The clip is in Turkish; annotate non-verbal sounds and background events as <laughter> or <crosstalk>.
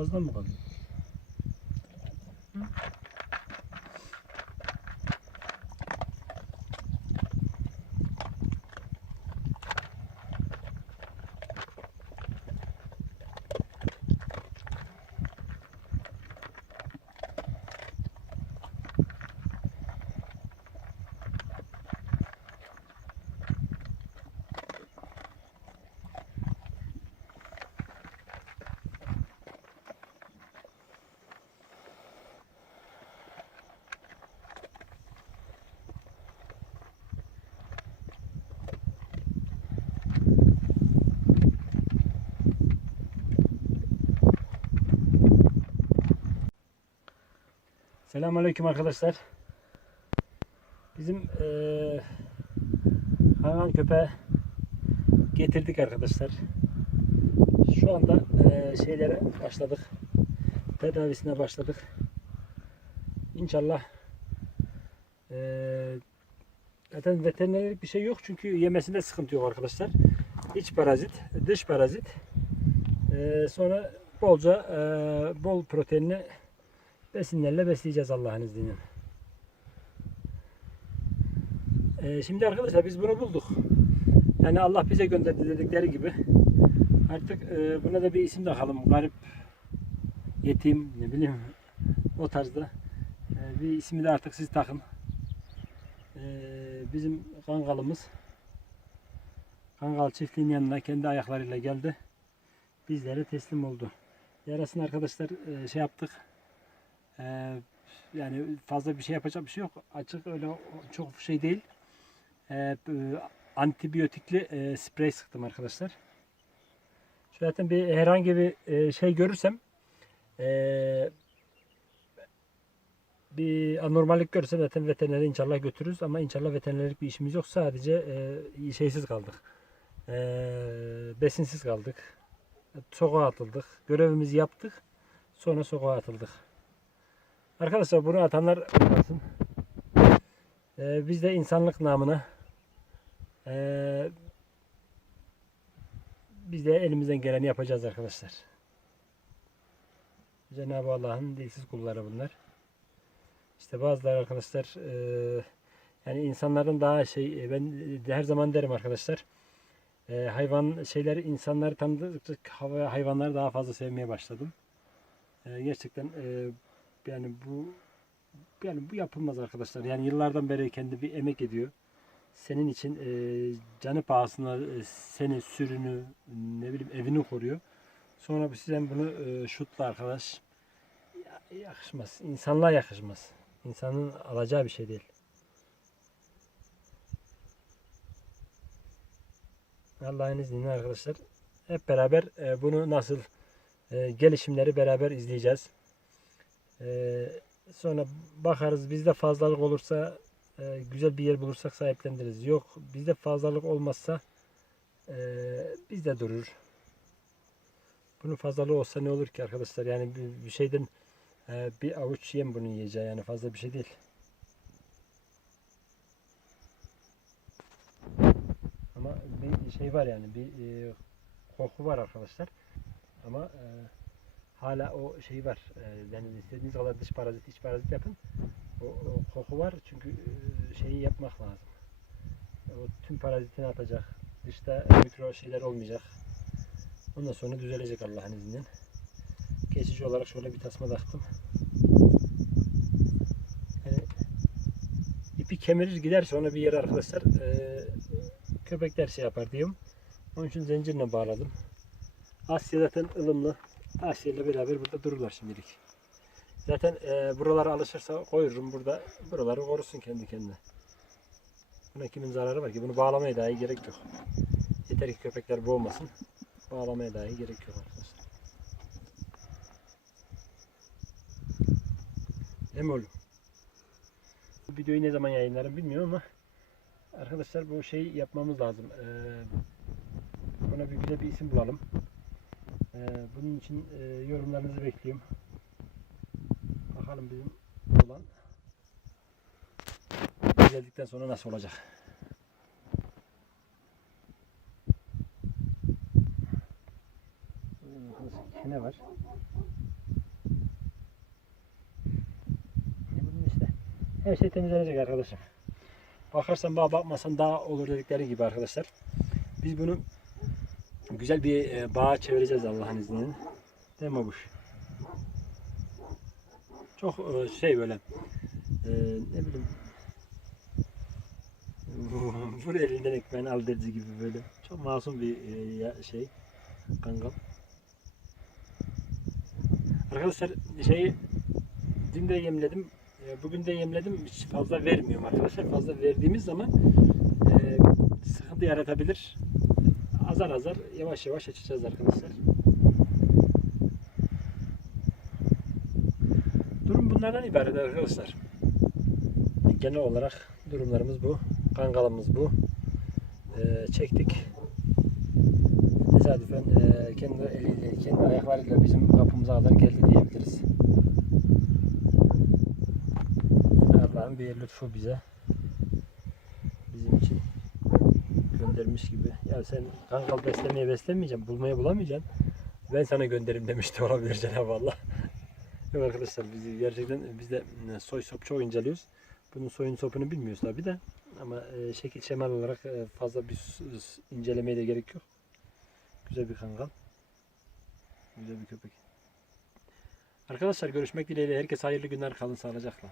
Boğazdan mı kaldı? Selamünaleyküm arkadaşlar. Bizim eee hayvan köpeği getirdik arkadaşlar. Şu anda eee, şeylere başladık. Tedavisine başladık. İnşallah eee zaten veterinerlik bir şey yok çünkü yemesinde sıkıntı yok arkadaşlar. İç parazit, dış parazit. Eee, sonra bolca eee, bol proteinli besinlerle besleyeceğiz Allah'ın izniyle. Ee, şimdi arkadaşlar biz bunu bulduk. Yani Allah bize gönderdi dedikleri gibi. Artık e, buna da bir isim takalım. Garip, yetim, ne bileyim o tarzda. E, bir ismi de artık siz takın. E, bizim kangalımız Kangal çiftliğinin yanına kendi ayaklarıyla geldi. Bizlere teslim oldu. Yarasını arkadaşlar e, şey yaptık. Ee, yani fazla bir şey yapacak bir şey yok. Açık öyle çok şey değil. Ee, antibiyotikli e, sprey sıktım arkadaşlar. Zaten bir herhangi bir e, şey görürsem e, bir anormallik görürse zaten veterinere inşallah götürürüz ama inşallah veterinerlik bir işimiz yok. Sadece e, şeysiz kaldık. E, besinsiz kaldık. Sokağa atıldık. Görevimizi yaptık. Sonra sokağa atıldık. Arkadaşlar bunu atanlar olmasın. Ee, biz de insanlık namına ee, biz de elimizden geleni yapacağız arkadaşlar. Cenab-ı Allah'ın dilsiz kulları bunlar. İşte bazıları arkadaşlar ee, yani insanların daha şey e, ben her zaman derim arkadaşlar ee, hayvan şeyleri insanları tanıdıkça hayvanları daha fazla sevmeye başladım. E, gerçekten e, yani bu yani bu yapılmaz arkadaşlar. Yani yıllardan beri kendi bir emek ediyor. Senin için e, canı pahasına e, seni, sürünü, ne bileyim evini koruyor. Sonra sizden bunu e, şutla arkadaş. Ya, yakışmaz. İnsanlığa yakışmaz. İnsanın alacağı bir şey değil. Allah'ın izniyle arkadaşlar hep beraber e, bunu nasıl e, gelişimleri beraber izleyeceğiz. E, sonra bakarız bizde fazlalık olursa e, güzel bir yer bulursak sahiplendiririz. Yok bizde fazlalık olmazsa e, bizde durur. Bunun fazlalığı olsa ne olur ki arkadaşlar? Yani bir, bir şeyden e, bir avuç yem bunu yiyeceği yani fazla bir şey değil. Ama bir şey var yani bir e, koku var arkadaşlar. Ama e, hala o şey var. E, yani istediğiniz kadar dış parazit, iç parazit yapın. O, o koku var çünkü e, şeyi yapmak lazım. O tüm parazitini atacak. Dışta mikro şeyler olmayacak. Ondan sonra düzelecek Allah'ın izniyle. Geçici olarak şöyle bir tasma taktım. Yani ipi kemirir gider sonra bir yere arkadaşlar e, köpekler şey yapar diyorum. Onun için zincirle bağladım. Asya zaten ılımlı. Asya ile beraber burada dururlar şimdilik. Zaten e, buralara alışırsa koyurum burada. Buraları korusun kendi kendine. Buna kimin zararı var ki? Bunu bağlamaya dahi gerek yok. Yeter ki köpekler boğmasın. Bağlamaya dahi gerek yok arkadaşlar. Oğlum? Bu videoyu ne zaman yayınlarım bilmiyorum ama arkadaşlar bu şeyi yapmamız lazım. Ee, buna bir güzel bir isim bulalım. Ee, bunun için e, yorumlarınızı bekliyorum. Bakalım bizim olan geldikten sonra nasıl olacak. Ee, Ne var? İşte. Her şey temizlenecek arkadaşım. Bakarsan bana bakmasan daha olur dedikleri gibi arkadaşlar. Biz bunu güzel bir e, bağa çevireceğiz Allah'ın izniyle. Değil mi babuş? Çok e, şey böyle e, ne bileyim <laughs> vur elinden ekmeğini al dediği gibi böyle. Çok masum bir şey. Kangal. Arkadaşlar şeyi dün de yemledim. Bugün de yemledim. Hiç fazla vermiyorum arkadaşlar. Fazla verdiğimiz zaman e, sıkıntı yaratabilir. Azar azar yavaş yavaş açacağız arkadaşlar. Durum bunlardan ibaret arkadaşlar. Genel olarak durumlarımız bu. Kangalımız bu. Ee, çektik. Tesadüfen e, kendi eliyle, kendi ayaklarıyla bizim kapımıza kadar geldi diyebiliriz. Allah'ın bir lütfu bize. Bizim için göndermiş gibi. Ya sen kangal beslemeye beslemeyeceğim, bulmaya bulamayacaksın. Ben sana gönderim demiş de olabilir Cenab-ı Allah. <laughs> Yok arkadaşlar biz gerçekten biz de e, soy sop çok inceliyoruz. Bunun soyun sopunu bilmiyoruz tabi de. Ama e, şekil şemal olarak e, fazla bir incelemeye de gerek yok. Güzel bir kangal. Güzel bir köpek. Arkadaşlar görüşmek dileğiyle. Herkese hayırlı günler. Kalın sağlıcakla.